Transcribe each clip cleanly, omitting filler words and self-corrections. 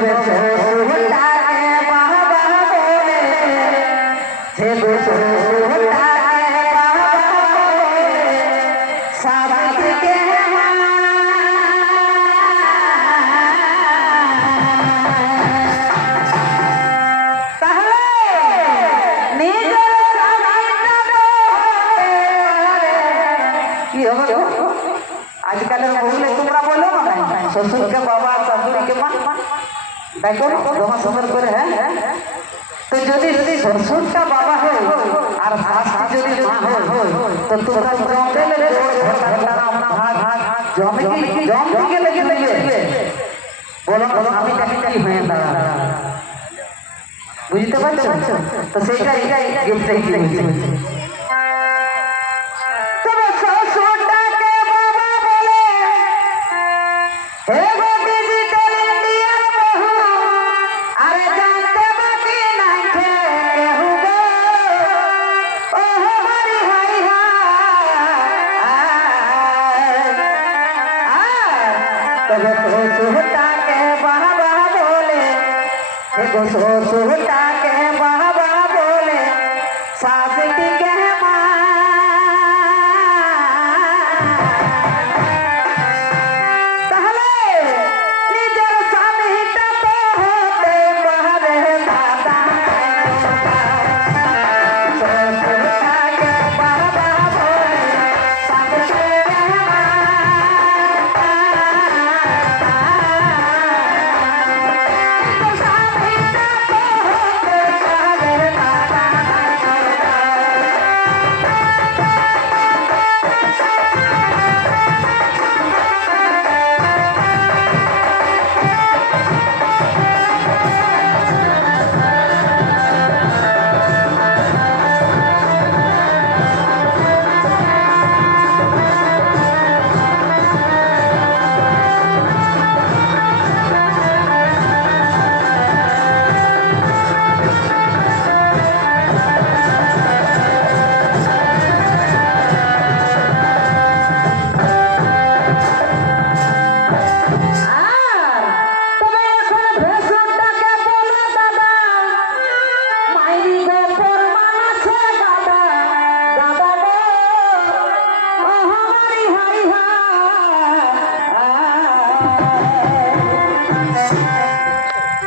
তবে শ্বশুরটাকে বাবা বলে হে গো শ্বশুরটাকে বাবা বলে শাশুড়িকে মা তাহলে নিজের স্বামীটা কি হবে আজকালের বললে তোমরা বলো না শ্বশুরকে বাবা শাশুড়িকে মা দেখো তোমার সুন্দর করে হ্যাঁ তো যদি শ্বশুরটা বাবা হয় আর শাশুড়ি যদি মা হয় তো তোমরা জঙ্গলে জমে কি জম থেকে লেগে লেগে বলো আমি কি হয়ে দাঁড়া বুঝতে পারছো তো সেইটাই গিফট তবে শ্বশুরটাকে বাবা বলে হে গো ডিজিটাল ইন্ডিয়ার বহু আরে জানতে বাকি নাই কেহু গো ও হরি হাই তবে শ্বশুরটাকে বাবা বলে হে গো শ্বশুরটাকে বাবা বলে শাশুড়িকে মা তাহলে নিজের স্বামীটা তো হতে পারে দাদা শ্বশুরটাকে বাবা বলে শাশুড়িকে মা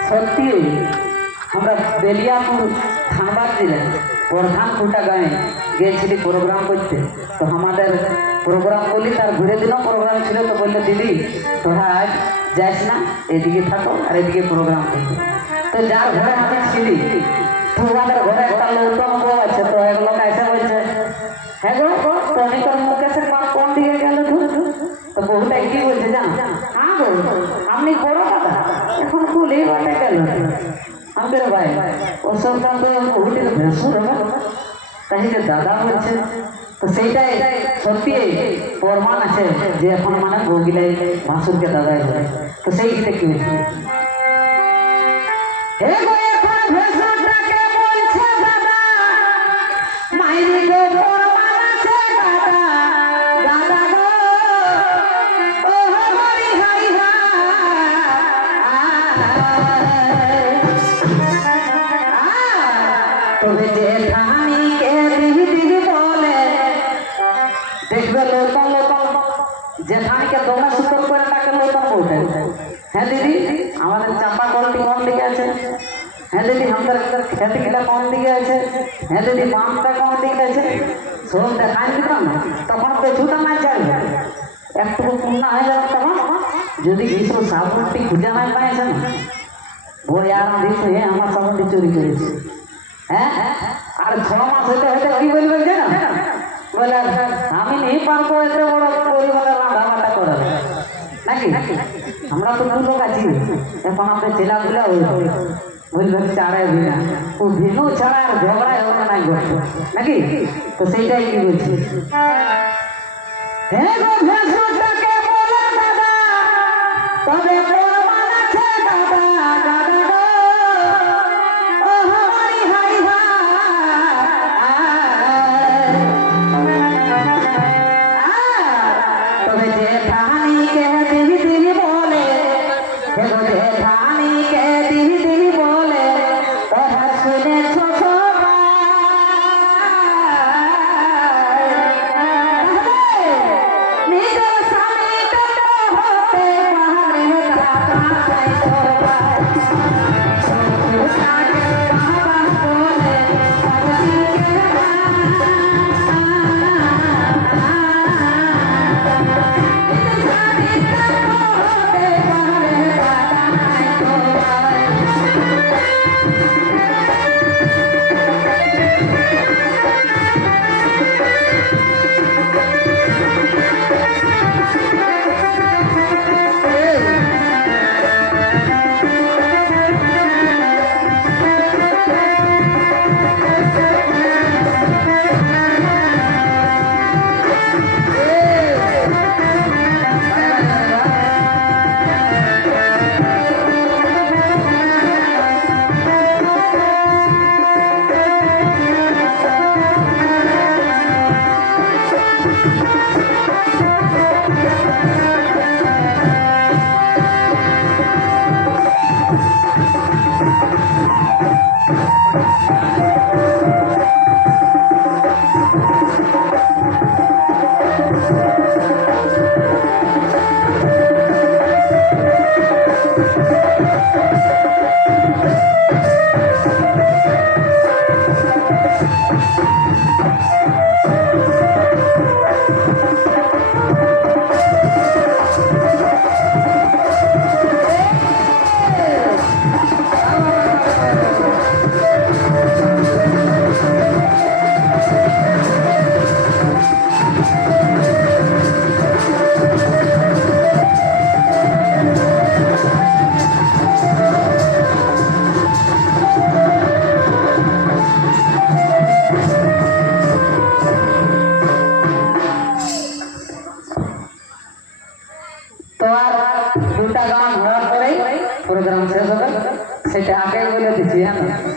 সত্যি আমরা বেলিয়াপুর ধানবাদ জেলে প্রধানপুরটা গাঁয়ে গিয়েছিলি প্রোগ্রাম করতে তো আমাদের প্রোগ্রাম করলি তার ঘুরে দিনও প্রোগ্রাম ছিল তো বললো দিদি তোরা আজ যাস না এদিকে থাকো আর এদিকে প্রোগ্রাম করতে তো যার ঘরে আমি ছিলি তোমাদের ঘরে একটা নৌতন বউ আছে তো এক লোক এসে বলছে হ্যাঁ গো টনিকর মুকেশের পা কোন দিকে গেল তো বহুটা কি বলছে জান হ্যাঁ গো আপনি বড় দাদা এখন খুলে বটে গেল আমাদের ভাই ওসব তো বহুটির ভেসুর হবে তাই যে দাদা বলছে তো সেইটাই সত্যি প্রমাণ আছে যে এখন মানে বউগিলাই ভাসুরকে দাদাই বলে তো সেই গীতে কি হয়েছে হে গো এখন ভেসুরটাকে বলছে দাদা মাইরি গো প্রমাণ আছে দাদা দাদা গো ও হরি হাই তবে যে ঠানিকে দিদি বলে দেখবে লোকন জেঠানিকে দোলা সুতর করে তাকে লোকন বলতে হ্যাঁ দিদি আমাদের চাপা কলটি কোন দিকে আছে হ্যাঁ দিদি আমাদের খেতে গিলা কোন দিকে আছে হ্যাঁ দিদি বাঁধটা কোন দিকে আছে সব দেখাই দিতাম না তখন পেছুটা না চাইবে একটু পূর্ণ হয়ে যাবে তখন যদি কিছু সাবুনটি খুঁজে না পাইছে না বই আর দিচ্ছে আমার সাবুনটি চুরি করেছে হ্যাঁ আর 6 মাস হইতে হইতে কি বলবেন জানো বলে আমি নেই পারবো এত বড় পরিবারের রান্না বান্না করে নাকি আমরা তো লোক আছি এখন আপনি জেলাগুলো বলবেন চাড়ে ভিনা ও ভিনু ছাড়া আর ঝগড়ায় হবে না করতো নাকি তো সেইটাই কি বলছি হ্যাঁ গো ভেসুরটাকে বলে দাদা তবে